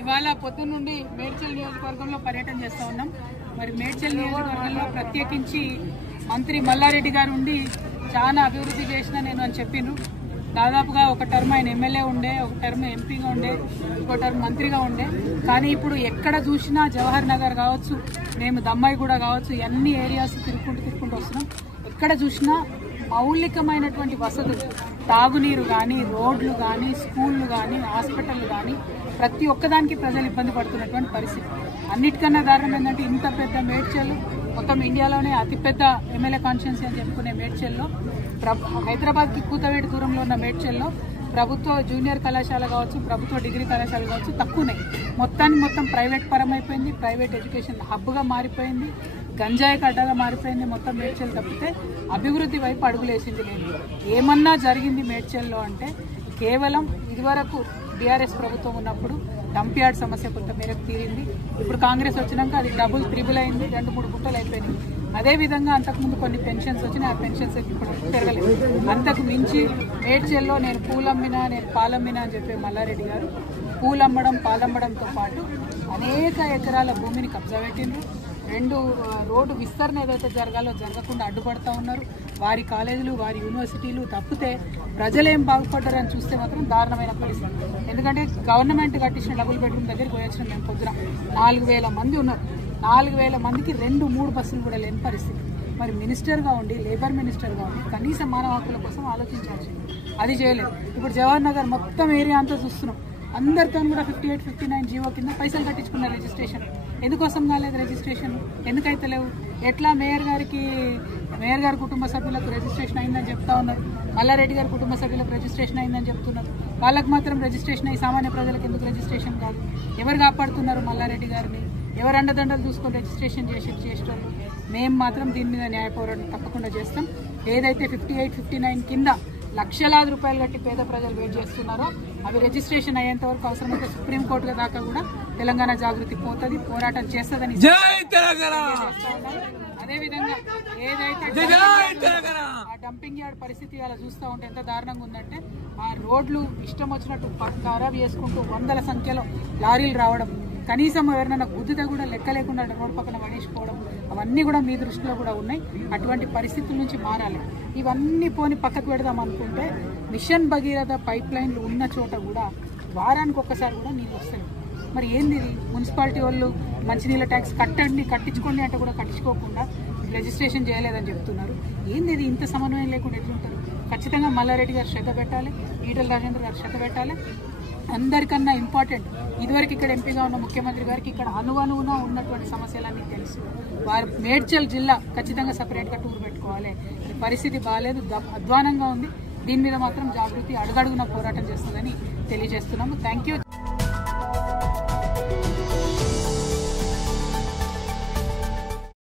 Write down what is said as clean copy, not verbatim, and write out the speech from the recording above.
ఇవాళ పొద్దు నుండి మేడ్చల్ నియోజకవర్గంలో పర్యటన చేస్తా ఉన్నాం. మరి మేడ్చల్ నియోజకవర్గంలో ప్రత్యేకించి మంత్రి మల్లారెడ్డి గారు ఉండి చాలా అభివృద్ధి చేసిన నేను అని చెప్పిండ్రు. దాదాపుగా ఒక టర్మ్ ఆయన ఎమ్మెల్యే ఉండే, ఒక టర్మ్ ఎంపీగా ఉండే, ఒక టర్మ్ మంత్రిగా ఉండే. కానీ ఇప్పుడు ఎక్కడ చూసినా జవహర్ నగర్ కావచ్చు, మేము దమ్మాయిగూడ కావచ్చు, అన్ని ఏరియాస్ తిరుక్కుంటూ వస్తున్నాం. ఎక్కడ చూసినా మౌలికమైనటువంటి వసతులు, తాగునీరు కానీ, రోడ్లు కానీ, స్కూళ్ళు కానీ, హాస్పిటల్ కానీ ప్రతి ఒక్కదానికి ప్రజలు ఇబ్బంది పడుతున్నటువంటి పరిస్థితి. అన్నిటికన్నా దారుణం ఏంటంటే ఇంత పెద్ద మేడ్చల్, మొత్తం ఇండియాలోనే అతిపెద్ద ఎమ్మెల్యే కాన్స్టిట్యున్సీ అని చెప్పుకునే మేడ్చల్లో, హైదరాబాద్కి కూతవేటి దూరంలో ఉన్న మేడ్చల్లో ప్రభుత్వ జూనియర్ కళాశాల కావచ్చు, ప్రభుత్వ డిగ్రీ కళాశాల కావచ్చు తక్కువనే. మొత్తం ప్రైవేట్ పరమైపోయింది, ప్రైవేట్ ఎడ్యుకేషన్ హబ్గా మారిపోయింది, గంజాయి గడ్డగా మారిపోయింది. మొత్తం మేడ్చల్ తప్పితే అభివృద్ధి వైపు అడుగులేసింది లేదు. ఏమన్నా జరిగింది మేడ్చల్లో అంటే కేవలం ఇదివరకు టీఆర్ఎస్ ప్రభుత్వం ఉన్నప్పుడు డంప్ యార్డ్ సమస్య కొంత మేరకు తీరింది. ఇప్పుడు కాంగ్రెస్ వచ్చినాక అది డబుల్ త్రిబుల్ అయింది, 2-3 గుంటలు అయిపోయినాయి. అదేవిధంగా అంతకుముందు కొన్ని పెన్షన్స్ వచ్చినాయి, ఆ పెన్షన్స్ ఇప్పుడు పెరగలేదు. అంతకు మించి మేడ్చల్లో నేను పూలమ్మినా, నేను పాలమ్మినా అని చెప్పే మల్లారెడ్డి గారు పూలమ్మడం పాలమ్మడంతో పాటు అనేక ఎకరాల భూమిని కబ్జా పెట్టిండ్రు. 2 రోడ్డు విస్తరణ ఏదైతే జరగాలో జరగకుండా అడ్డుపడతా ఉన్నారు. వారి కాలేజీలు, వారి యూనివర్సిటీలు తప్పితే ప్రజలేం బాగుపడ్డారని చూస్తే మాత్రం దారుణమైన పరిస్థితి. ఎందుకంటే గవర్నమెంట్ కట్టించిన డబుల్ బెడ్రూమ్ దగ్గరికి పోయొచ్చిన మేము పొద్దున 4000 మంది ఉన్నారు. 4000 మందికి 2-3 బస్సులు కూడా లేని పరిస్థితి. మరి మినిస్టర్గా ఉండి, లేబర్ మినిస్టర్గా ఉండి కనీసం మానవ హక్కుల కోసం ఆలోచించాల్సింది, అది చేయలేదు. ఇప్పుడు జవహర్ నగర్ మొత్తం ఏరియా అంతా చూస్తున్నాం. అందరితో కూడా 58, 59 జీవో కింద పైసలు కట్టించుకున్న రిజిస్ట్రేషన్. ఎందుకోసం కాలేదు రిజిస్ట్రేషన్? ఎందుకైతే లేవు? ఎట్లా మేయర్ గారి కుటుంబ సభ్యులకు రిజిస్ట్రేషన్ అయిందని చెప్తా ఉన్నారు, మల్లారెడ్డి గారి కుటుంబ సభ్యులకు రిజిస్ట్రేషన్ అయిందని చెప్తున్నారు. వాళ్ళకు మాత్రం రిజిస్ట్రేషన్ అయ్యి సామాన్య ప్రజలకు ఎందుకు రిజిస్ట్రేషన్ కాదు? ఎవరు కాపాడుతున్నారు మల్లారెడ్డి గారిని? ఎవరు అండదండలు చూసుకొని రిజిస్ట్రేషన్ చేసేటోళ్ళు? మేము మాత్రం దీని మీద న్యాయ పోరాటం తప్పకుండా చేస్తాం. ఏదైతే 58, 59 కింద లక్షలాది రూపాయలు కట్టి పేద ప్రజలు వెయిట్ చేస్తున్నారో అవి రిజిస్ట్రేషన్ అయ్యేంత వరకు అవసరమైతే సుప్రీంకోర్టు దాకా కూడా తెలంగాణ జాగృతి పోతుంది, పోరాటం చేస్తుందని. అదేవిధంగా ఏదైతే ఆ డంపింగ్ యార్డ్ పరిస్థితి అలా చూస్తూ ఉంటే ఎంత దారుణంగా ఉందంటే, ఆ రోడ్లు ఇష్టం వచ్చినట్టు ఖరాబ్ చేసుకుంటూ 100ల సంఖ్యలో లారీలు రావడం, కనీసం ఎవరినైనా గుద్దితే కూడా లెక్క లేకుండా రోడ్డు పక్కన పడేసిపోవడం, అవన్నీ కూడా మీ దృష్టిలో కూడా ఉన్నాయి. అటువంటి పరిస్థితుల నుంచి మారాలి. ఇవన్నీ పోని పక్కకు పెడదాం అనుకుంటే మిషన్ భగీరథ పైప్ లైన్లు ఉన్న చోట కూడా వారానికి ఒక్కసారి కూడా నీళ్ళు వస్తాయి. మరి ఏంది ఇది? మున్సిపాలిటీ వాళ్ళు మంచినీళ్ళ ట్యాక్స్ కట్టించుకోండి అంటే కూడా కట్టించుకోకుండా రిజిస్ట్రేషన్ చేయలేదని చెప్తున్నారు. ఏంది ఇది? ఇంత సమన్వయం లేకుండా ఎట్లుంటారు? ఖచ్చితంగా మల్లారెడ్డి గారు శ్రద్ధ పెట్టాలి, ఈటల రాజేంద్ర గారు శ్రద్ధ పెట్టాలి. అందరికన్నా ఇంపార్టెంట్, ఇదివరకు ఇక్కడ ఎంపీగా ఉన్న ముఖ్యమంత్రి గారికి ఇక్కడ అణువణువున ఉన్నటువంటి సమస్యలన్నీ తెలుసు. వారు మేడ్చల్ జిల్లా ఖచ్చితంగా సపరేట్గా టూర్ పెట్టుకోవాలి. పరిస్థితి బాగాలేదు, అధ్వానంగా ఉంది. దీని మీద మాత్రం జాగృతి అడుగడుగున పోరాటం చేస్తుందని తెలియజేస్తున్నాము. Thank you.